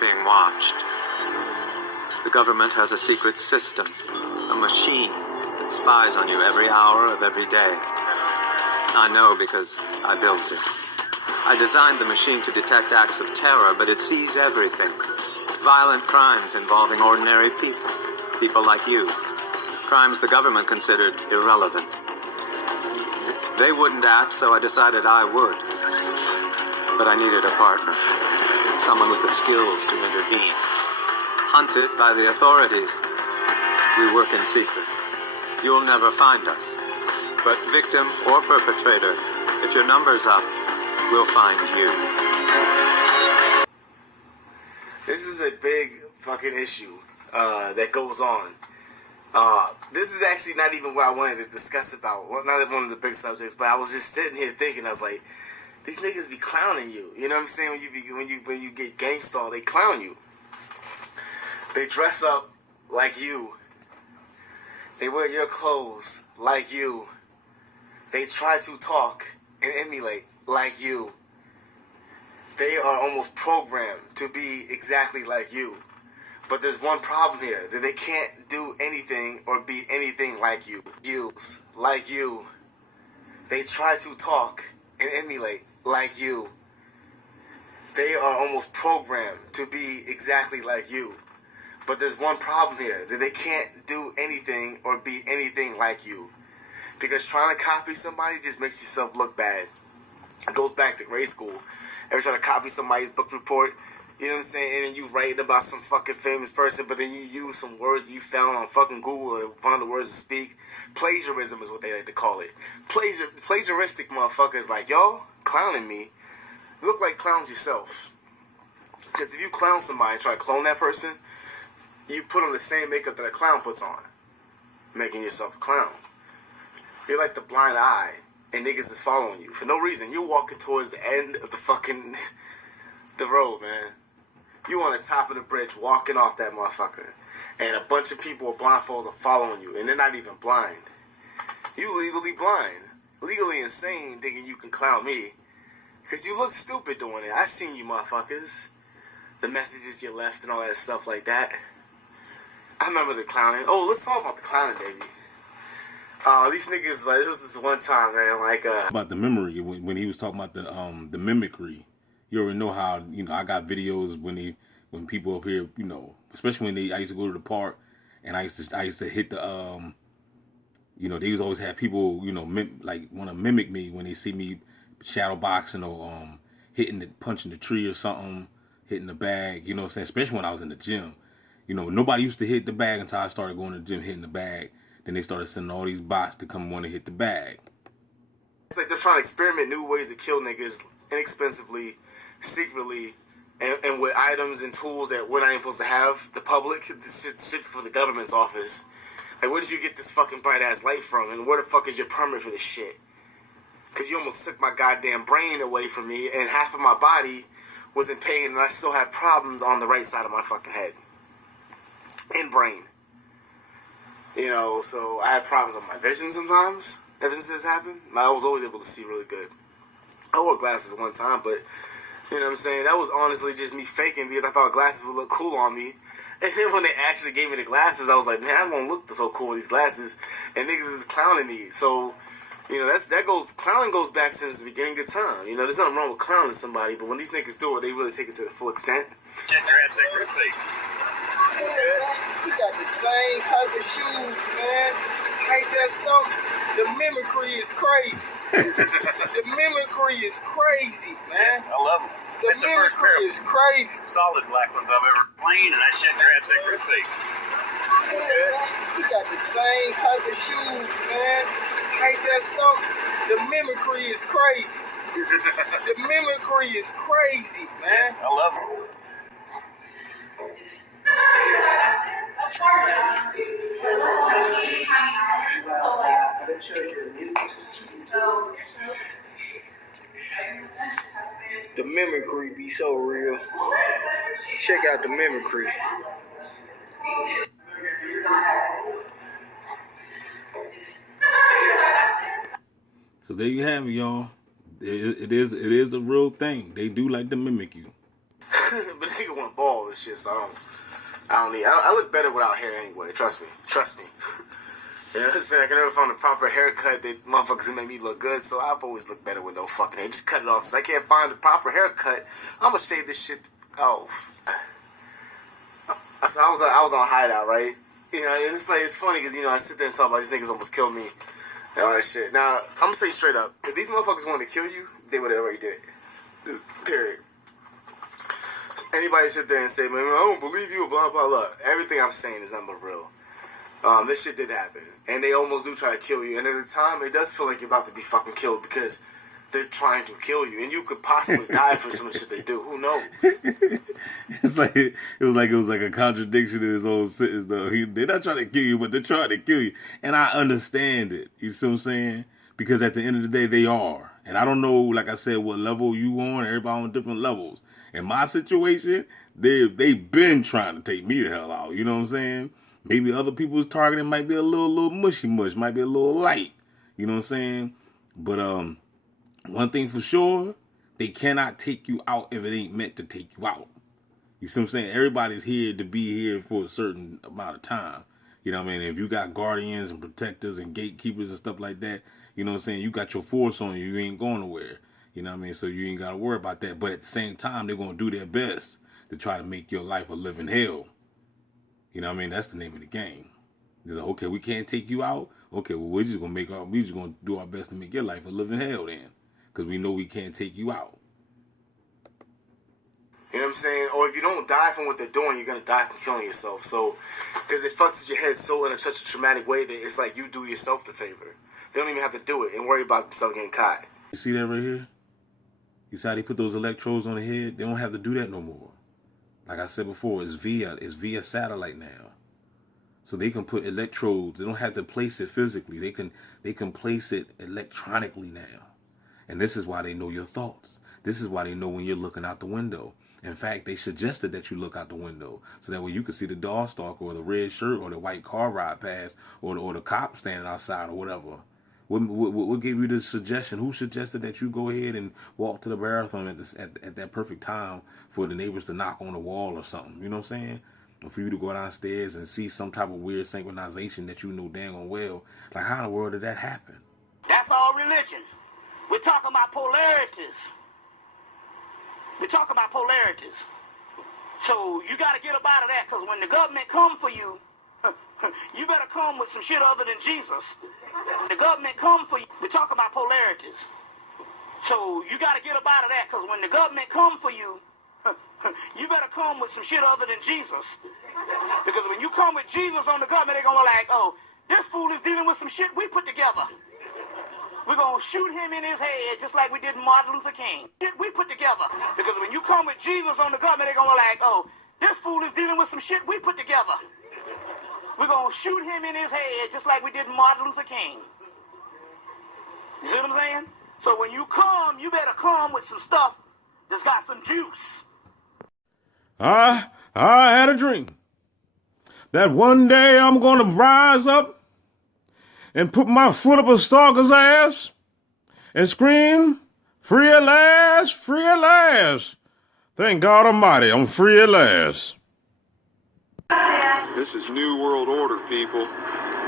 being watched. The government has a secret system, a machine that spies on you every hour of every day. I know because I built it. I designed the machine to detect acts of terror, but it sees everything. Violent crimes involving ordinary people, people like you. Crimes the government considered irrelevant. They wouldn't act, so I decided I would. But I needed a partner, someone with the skills to intervene. Hunted by the authorities, we work in secret. You'll never find us. But victim or perpetrator, if your number's up, we'll find you. This is a big fucking issue that goes on. This is actually not even what I wanted to discuss about. Well, not one of the big subjects, but I was just sitting here thinking, I was like, these niggas be clowning you. You know what I'm saying? When you get gangstalked, they clown you. They dress up like you. They wear your clothes like you. They try to talk and emulate like you. They are almost programmed to be exactly like you. But there's one problem here, that they can't do anything or be anything like you. Like you. They try to talk and emulate like you. They are almost programmed to be exactly like you. But there's one problem here, that they can't do anything or be anything like you. Because trying to copy somebody just makes yourself look bad. It goes back to grade school. Ever try to copy somebody's book report, you know what I'm saying, and then you write about some fucking famous person, but then you use some words you found on fucking Google or found the words to speak. Plagiarism is what they like to call it. Plagiaristic motherfuckers like, y'all clowning me. You look like clowns yourself. Because if you clown somebody and try to clone that person, you put on the same makeup that a clown puts on, making yourself a clown. You're like the blind eye, and niggas is following you for no reason. You're walking towards the end of the fucking the road, man. You on the top of the bridge, walking off that motherfucker, and a bunch of people with blindfolds are following you, and they're not even blind. You legally blind, legally insane, thinking you can clown me, because you look stupid doing it. I seen you motherfuckers, the messages you left and all that stuff like that. I remember the clowning. Oh, let's talk about the clowning, baby. These niggas, like, this is one time, man, like, about the memory, when he was talking about the mimicry. You already know how, you know, I got videos when people up here, you know, especially when I used to go to the park, and I used to hit the, you know, they used to always have people, you know, want to mimic me when they see me shadow boxing or, punching the tree or something, hitting the bag, you know what I'm saying, especially when I was in the gym. You know, nobody used to hit the bag until I started going to the gym, hitting the bag. Then they started sending all these bots to come want to hit the bag. It's like they're trying to experiment new ways to kill niggas inexpensively, secretly, and with items and tools that we're not even supposed to have. The public, this shit for the government's office. Like, where did you get this fucking bright ass light from? And where the fuck is your permit for this shit? Because you almost took my goddamn brain away from me, and half of my body was in pain, and I still have problems on the right side of my fucking head. And brain. You know, so I had problems with my vision sometimes. Ever since this happened, I was always able to see really good. I wore glasses one time, but, you know what I'm saying, that was honestly just me faking because I thought glasses would look cool on me. And then when they actually gave me the glasses, I was like, man, I won't look so cool with these glasses. And niggas is clowning me. So, you know, clowning goes back since the beginning of time. You know, there's nothing wrong with clowning somebody, but when these niggas do it, they really take it to the full extent. Check your abs at grip feet. We got the same type of shoes, man. Ain't that something? The mimicry is crazy. The mimicry is crazy, man. I love them. The mimicry is crazy. Solid black ones I've ever cleaned, and I check your abs at grip feet. We got the same type of shoes, man. Ain't that something? The mimicry is crazy. The mimicry is crazy, man. I love them. The mimicry be so real. Check out the mimicry. So there you have it, y'all. It is a real thing. They do like to mimic you. But the nigga want bald and shit, so I look better without hair anyway. Trust me. You know what I'm saying? I can never find a proper haircut that motherfuckers can make me look good, so I've always looked better with no fucking hair. Just cut it off. So I can't find the proper haircut. I'm gonna shave this shit. Oh. So I was on Hideout, right? You know, and it's like, it's funny because, you know, I sit there and talk about these niggas almost killed me and all that shit. Now, I'm gonna tell you straight up, if these motherfuckers wanted to kill you, they would have already did it. Period. Anybody sit there and say, man, I don't believe you, blah, blah, blah. Everything I'm saying is not real. This shit did happen. And they almost do try to kill you. And at the time, it does feel like you're about to be fucking killed because they're trying to kill you. And you could possibly die from some of the shit they do. Who knows? It was like a contradiction in his own sentence, though. They're not trying to kill you, but they're trying to kill you. And I understand it. You see what I'm saying? Because at the end of the day, they are. And I don't know, like I said, what level you on. Everybody on different levels. In my situation, they've been trying to take me the hell out. You know what I'm saying? Maybe other people's targeting might be a little mushy mush, might be a little light. You know what I'm saying? But one thing for sure, they cannot take you out if it ain't meant to take you out. You see what I'm saying? Everybody's here to be here for a certain amount of time. You know what I mean? If you got guardians and protectors and gatekeepers and stuff like that, you know what I'm saying? You got your force on you. You ain't going nowhere. You know what I mean? So you ain't got to worry about that. But at the same time, they're going to do their best to try to make your life a living hell. You know what I mean? That's the name of the game. It's like, okay, we can't take you out. Okay, well, we're just going to do our best to make your life a living hell then. Because we know we can't take you out. You know what I'm saying? Or if you don't die from what they're doing, you're going to die from killing yourself. So, because it fucks with your head so in such a traumatic way that it's like you do yourself the favor. They don't even have to do it and worry about themselves getting caught. You see that right here? You see how they put those electrodes on the head? They don't have to do that no more. Like I said before, it's via satellite now. So they can put electrodes. They don't have to place it physically. They can place it electronically now. And this is why they know your thoughts. This is why they know when you're looking out the window. In fact, they suggested that you look out the window so that way you can see the dog stalker or the red shirt or the white car ride past or the cop standing outside or whatever. What gave you the suggestion? Who suggested that you go ahead and walk to the bathroom at that perfect time for the neighbors to knock on the wall or something? You know what I'm saying? Or for you to go downstairs and see some type of weird synchronization that you know dang well. Like, how in the world did that happen? That's all religion. We're talking about polarities. So you got to get up out of that, because when the government come for you, you better come with some shit other than Jesus. The government come for you. We're talking about polarities. So you got to get up out of that, because when the government come for you, you better come with some shit other than Jesus. Because when you come with Jesus on the government, they're going to be like, oh, this fool is dealing with some shit we put together. We're going to shoot him in his head just like we did Martin Luther King. Shit we put together. Because when you come with Jesus on the government, they're going to be like, oh, this fool is dealing with some shit we put together. We're going to shoot him in his head just like we did Martin Luther King. You see what I'm saying? So when you come, you better come with some stuff that's got some juice. I had a dream that one day I'm going to rise up and put my foot up a stalker's ass and scream, free at last, free at last. Thank God Almighty, I'm free at last. This is New World Order, people.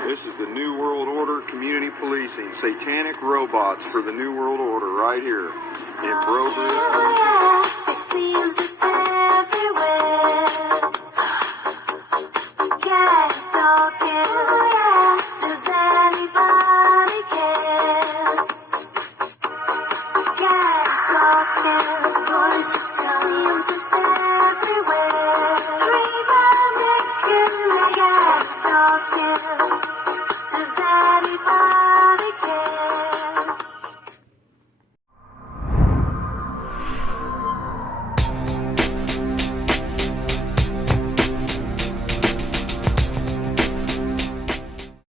This is the New World Order community policing. Satanic robots for the New World Order right here in Bro Bridge.